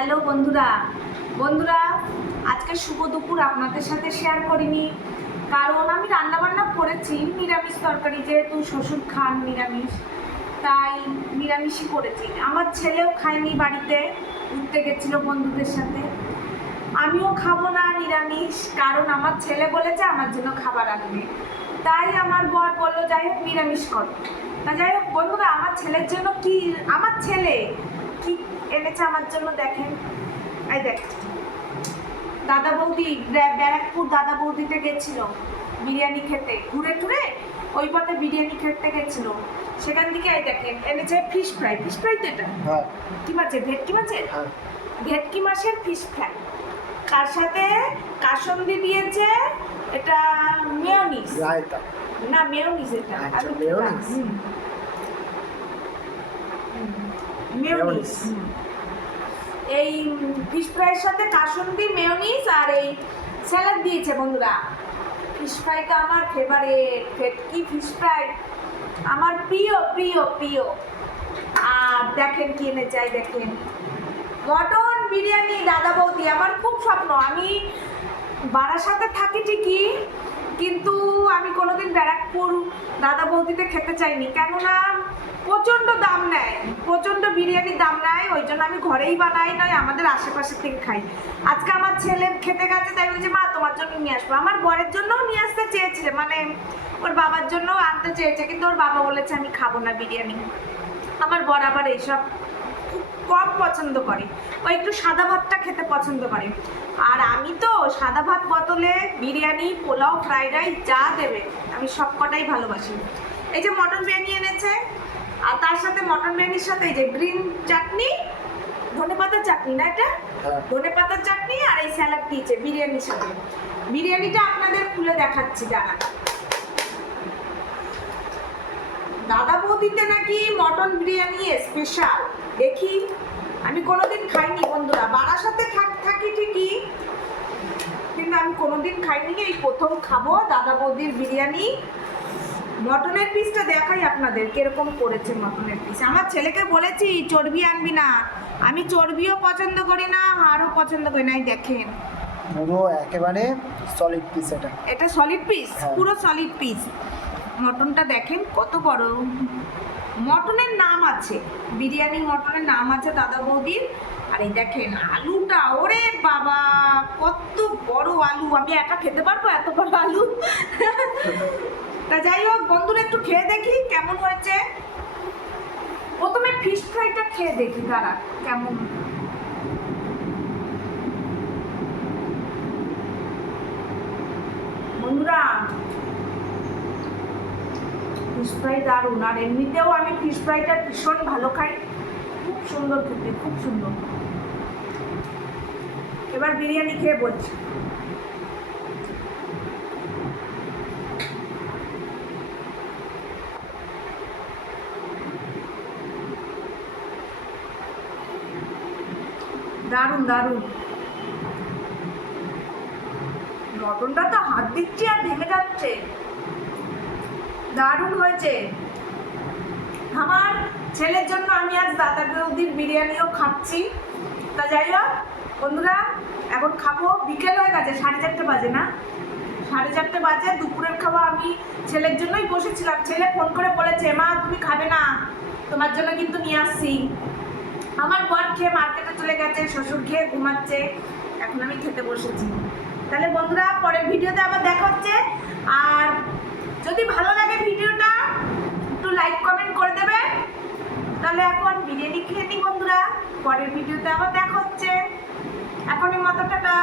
Hello বন্ধুরা বন্ধুরা আজকে শুভ দুপুর আপনাদের সাথে শেয়ার করিনি, কারণ আমি রান্নাবান্না করেছি নিরামিষ তরকারি, যেহেতু শ্বশুর খান নিরামিষ, তাই নিরামিষই করেছি। আমার ছেলেও খায়নি, বাড়িতে ঘুরতে গেছিল বন্ধুদের সাথে। আমিও খাবো না নিরামিষ, কারণ আমার ছেলে বলেছে আমার জন্য খাবার আনবে, তাই আমার বর বললো যাই হোক নিরামিষ করো। তা যাই হোক বন্ধুরা, আমার ছেলের জন্য কি, আমার ছেলে কি এনেছে আমার জন্য দেখেন। এই দেখ, দাদা বৌদি ব্যারাকপুর দাদা বৌদিতে গেছিল বিরিয়ানি খেতে, ঘুরে টুরে ওই পথে বিরিয়ানি খেতে গেছিল, সেখান থেকে এই দেখেন এনেছে ফিশ ফ্রাই। ফিশ ফ্রাই তো এটা কি মাছের, ভেটকি মাছের, ভেটকি মাছের ফিশ ফ্রাই, তার সাথে কাসন্দি দিয়েছে, এটা মেয়োনিজ না মেয়োনিজ, এটা মেয়োনিজ। এই ফিশ ফ্রাইয়ের সাথে কাসুন্দি, মেয়োনিজ আর এই স্যালাড দিয়েছে বন্ধুরা। ফিশ ফ্রাইটা আমার ফেভারিট, ভেটকি ফিশ ফ্রাই আমার প্রিয় প্রিয় প্রিয়। আর দেখেন কি এনে চাই, দেখেন মটন বিরিয়ানি দাদা বৌদি। আমার খুব স্বপ্ন, আমি বারাসাতে থাকি ঠিকই, কিন্তু আমি কোনোদিন ব্যারাকপুর দাদা বৌদিতে খেতে চাইনি, কেননা প্রচণ্ড দাম নেয়, প্রচণ্ড বিরিয়ানির দাম নেয়, ওই জন্য আমি ঘরেই বানাই, নয় আমাদের আশেপাশে থেকে খাই। আজকে আমার ছেলে খেতে গেছে, তাই বলছে মা তোমার জন্য নিয়ে আসবো। আমার বরের জন্যও নিয়ে আসতে চেয়েছিলে, মানে ওর বাবার জন্য আনতে চেয়েছে, কিন্তু ওর বাবা বলেছে আমি খাবো না বিরিয়ানি। আমার বর আবার এইসব খুব কম পছন্দ করে, ও একটু সাদা ভাতটা খেতে পছন্দ করে। আর আমি তো সাদা ভাত বদলে বিরিয়ানি, পোলাও, ফ্রাইড রাইস যা দেবে আমি সব কটাই ভালোবাসি। এই যে মটন বিরিয়ানি এনেছে, আর তার সাথে মটন বিরিয়ানির সাথে এই যে গ্রিন চাটনি, ধনেপাতার চাটনি না এটা, ধনেপাতার চাটনি, আর এই স্যালাড দিয়েছে বিরিয়ানির সাথে। বিরিয়ানিটা আপনাদের খুলে দেখাচ্ছি জানা। দাদা বৌদিতে নাকি মটন বিরিয়ানি স্পেশাল, দেখি আমি কোনোদিন খাইনি বন্ধুরা, বারাসাতে থাকি ঠিকই, কিন্তু আমি কোনোদিন খাইনি, এই প্রথম খাবো দাদা বৌদির বিরিয়ানি। মটনের পিসটা দেখাই আপনাদের কিরকম করেছে মটনের পিস। আমার ছেলেকে বলেছি চর্বি আনবি না, আমি চর্বিও পছন্দ করি না, হাড়ও পছন্দ করি না। দেখেন পুরো একেবারে সলিড পিস, এটা সলিড পিস, পুরো সলিড পিস। মটনটা দেখেন কত বড়, মটনের নাম আছে, বিরিয়ানি মটনের নাম আছে দাদা বৌদির। আর এই দেখেন আলুটা, ওরে বাবা কত বড় আলু, আমি একা খেতে পারবো এত বড় আলু? তা যাই হোক বন্ধুরা, একটু খেয়ে দেখি কেমন হয়েছে। প্রথমে ফিশ ফ্রাইটা খেয়ে দেখি দাঁড়া কেমন। বন্ধুরা ফিশ ফ্রাই দারুণ, আর এমনিতেও আমি ফিশ ফ্রাইটা ভীষণ ভালো খাই, খুব সুন্দর খেতে, খুব সুন্দর। এবার বিরিয়ানি খেয়ে বলছি। দারুণ দারুণ, মটনটা তো হাত দিচ্ছি আর ভেঙে যাচ্ছে, দারুণ হয়েছে। আমার ছেলের জন্য আমি আজ দাদা বৌদির বিরিয়ানিও খাচ্ছি। তা যাই হোক বন্ধুরা, এখন খাবো, বিকেল হয়ে গেছে, 4:30 বাজে না, 4:30 বাজে, দুপুরের খাওয়া আমি ছেলের জন্যই বসেছিলাম। ছেলে ফোন করে বলেছে মা তুমি খাবে না, তোমার জন্য কিন্তু নিয়ে আসছি। আমার বর খেয়ে মার্কেটে চলে গেছে, শ্বশুর খেয়ে ঘুমাচ্ছে, এখন আমি খেতে বসেছি। তাহলে বন্ধুরা পরের ভিডিওতে আবার দেখা হচ্ছে, আর যদি ভালো লাগে ভিডিওটা একটু লাইক কমেন্ট করে দেবে। তাহলে এখন বিরিয়ানি খেয়ে নিই বন্ধুরা, পরের ভিডিওতে আবার দেখা হচ্ছে, এখনই মতো টাটা।